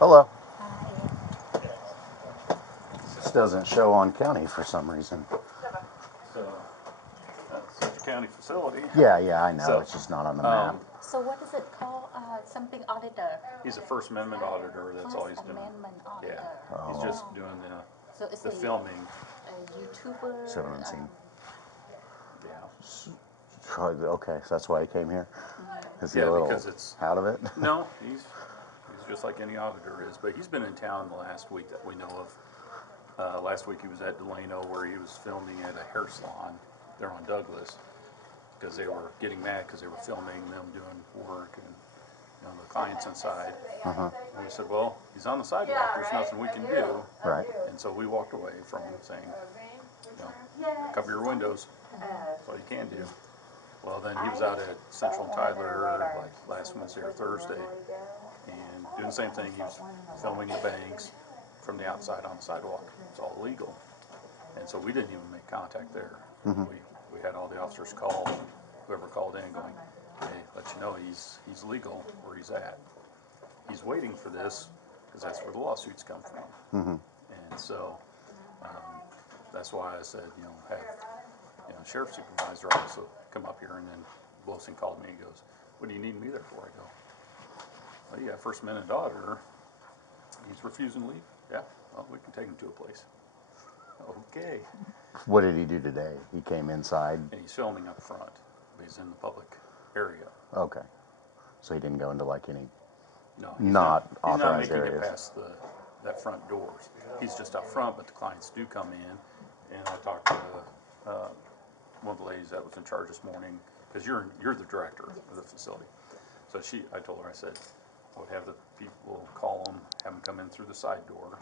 Hello. Hi. This doesn't show on county for some reason. So, that's such a county facility. Yeah, I know. So, it's just not on the map. So what is it called? Something auditor. He's a First Amendment auditor, that's all he's First doing. Amendment auditor. Yeah, he's just doing So is the he filming. a YouTuber? So I haven't seen. Yeah. Okay, so that's why he came here. Is he Yeah, a little because it's- out of it? No, he's just like any auditor is, but he's been in town the last week that we know of. Last week he was at Delano where he was filming at a hair salon there on Douglas because they were getting mad because they were filming them doing work and the clients inside. And we said, well, he's on the sidewalk. There's nothing we can do. Right. And so we walked away from him saying, cover your windows. That's all you can do. Well, then he was out at Central and Tyler like last Wednesday or Thursday and doing the same thing. He was filming the banks from the outside on the sidewalk. It's all illegal. And so we didn't even make contact there. We had all the officers call, whoever called in going, hey, let you know he's legal where he's at. He's waiting for this because that's where the lawsuits come from. And so that's why I said, have sheriff supervisor also come up here. And then Wilson called me and goes, what do you need me there for? I go, well, you got First Amendment daughter. He's refusing to leave. Yeah, well, we can take him to a place. Okay. What did he do today? He came inside. And he's filming up front, but he's in the public area. Okay. So he didn't go into like any No, not he's not authorized making areas. it past that front doors. He's just up front, but the clients do come in. And I talked to one of the ladies that was in charge this morning, because you're the director of the facility. So I told her, I said, I would have the people call them, have them come in through the side door,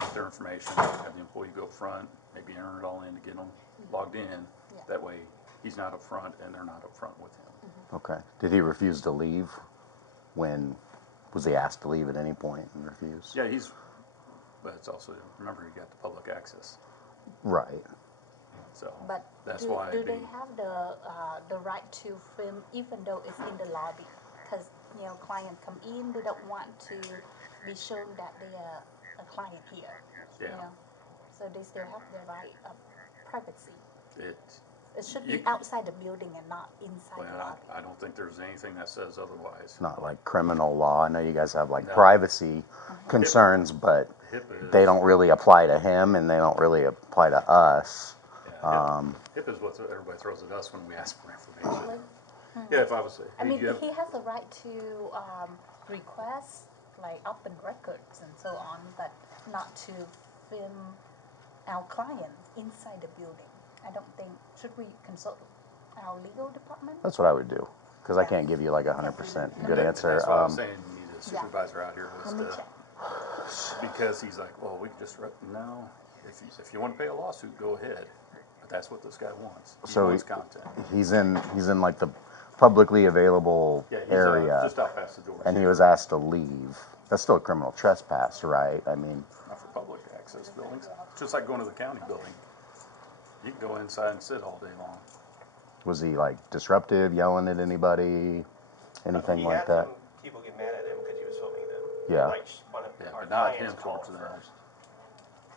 get their information, have the employee go up front, maybe enter it all in to get them logged in. That way, he's not up front and they're not up front with him. Okay. Did he refuse to leave? Was he asked to leave at any point and refused? Yeah, but it's also, remember, you got the public access. Right. So But that's do, why do they have the right to film even though it's in the lobby? Because client come in, they don't want to be shown that they are a client here. Yeah. So they still have the right of privacy. It should be You- outside the building and not inside the Well, lobby. I don't think there's anything that says otherwise. Not like criminal law. I know you guys have like No. privacy concerns, but HIPAA is, they don't really apply to him and they don't really apply to us. Yeah, HIPAA is what everybody throws at us when we ask for information. Really? Yeah, if I was, I hey, mean, you have, he has the right to request like open records and so on, but not to film our client inside the building. I don't think, should we consult our legal department? That's what I would do, because I can't give you like 100% good answer. That's why I was saying you need a supervisor out here was Let me to, check. because he's like, well, we can just, no, if you want to pay a lawsuit, go ahead. But that's what this guy wants. He So wants content. He's in like the publicly available Yeah, he's area, just out past the door. and he was asked to leave. That's still a criminal trespass, right? I mean, Not for public access buildings. It's just like going to the county building. You can go inside and sit all day long. was he like disruptive, yelling at anybody, anything He like had that? some people get mad at him because he was filming them. Yeah. Like one of Yeah, our but not him clients called towards them. first.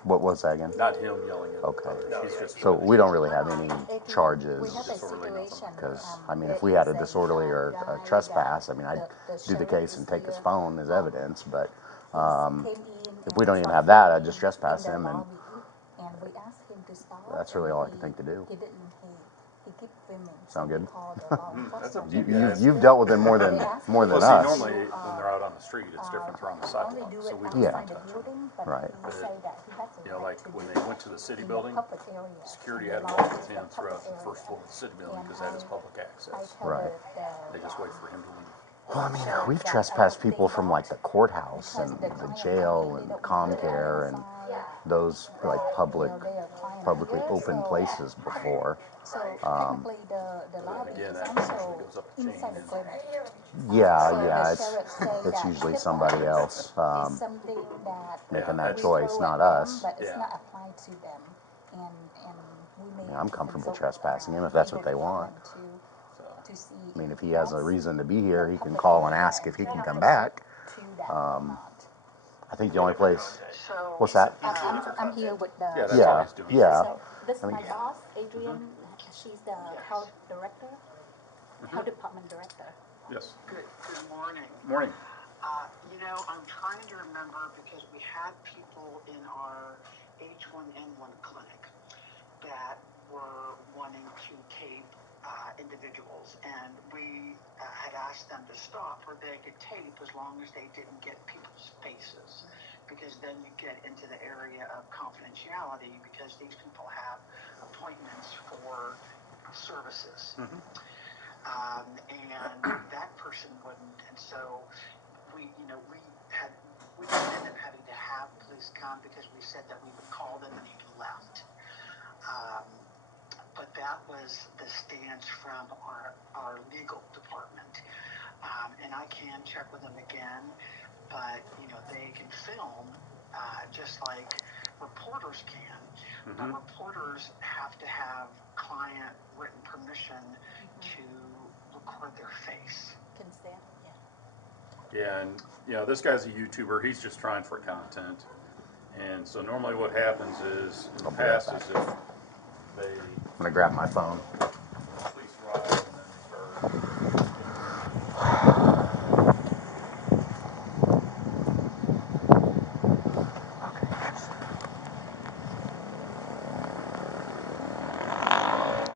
What was that again? Not him yelling at Okay. others. No, He's yeah, just. So we don't really have any We charges, have a Disorderly nothing. situation. because I mean, there if we had a is disorderly or guy a trespass, that I mean, I'd do the sheriff case is and take his here. phone as evidence, but Came in if and we don't even started have that, I'd filming just trespass in the him and- lobby, and we asked him to stop. That's really and all I can think to do. He didn't. He kept filming. Sound so we good? called the law That's up enforcement. to you you, guys. you've dealt with him more than Well, see, us. normally when they're out on the street, it's different. They're on the Only sidewalk, do so it we outside Yeah. don't the touch them. building, but Right. he say that he has a right Like to when do they it went to the city in the building, public area. security In had the to lobby walk with is the him throughout the public first area. floor of the city building And because that is I- public I access. tell Right. They just wait for him to leave. Well, I mean, So we've that I trespassed don't people think from that like the courthouse because and the the client jail come in, and they don't want to Comcare and inside, those like public, they are client publicly here, open so- places before. So technically, the lobby again, is that also usually goes up the chain inside the and- clinic. Yeah, So yeah, the it's sheriff say it's that usually HIPAA somebody else is something that making Yeah, that we choice, throw not at them, us. but it's Yeah. not applied to them, and we may. Yeah, have I'm to comfortable consult, trespassing him if that's what legal they want. department So, To see. I mean, if he if has a that's reason to be here, he can public call and area ask if he can and come connected back. To that or not. I think the only place. So. What's that? I'm here with the. Yeah, that's Yeah, what he's doing. yeah. So this is I my think- boss, Adrian. She's the health director, health department director. Yes. Good morning. Morning. I'm trying to remember because we had people in our H1N1 clinic that were wanting to tape individuals, and we had asked them to stop where they could tape as long as they didn't get people's faces, because then you get into the area of confidentiality because these people have appointments for services. And that person wouldn't, and so we ended up having to have police come because we said that we would call them and he left. But that was the stance from our legal department. And I can check with them again, but they can film just like reporters can. But reporters have to have client written permission to record their face. Consent, yeah. Yeah, and this guy's a YouTuber. He's just trying for content. And so normally what happens is, in the past, is if they I'm gonna grab my phone.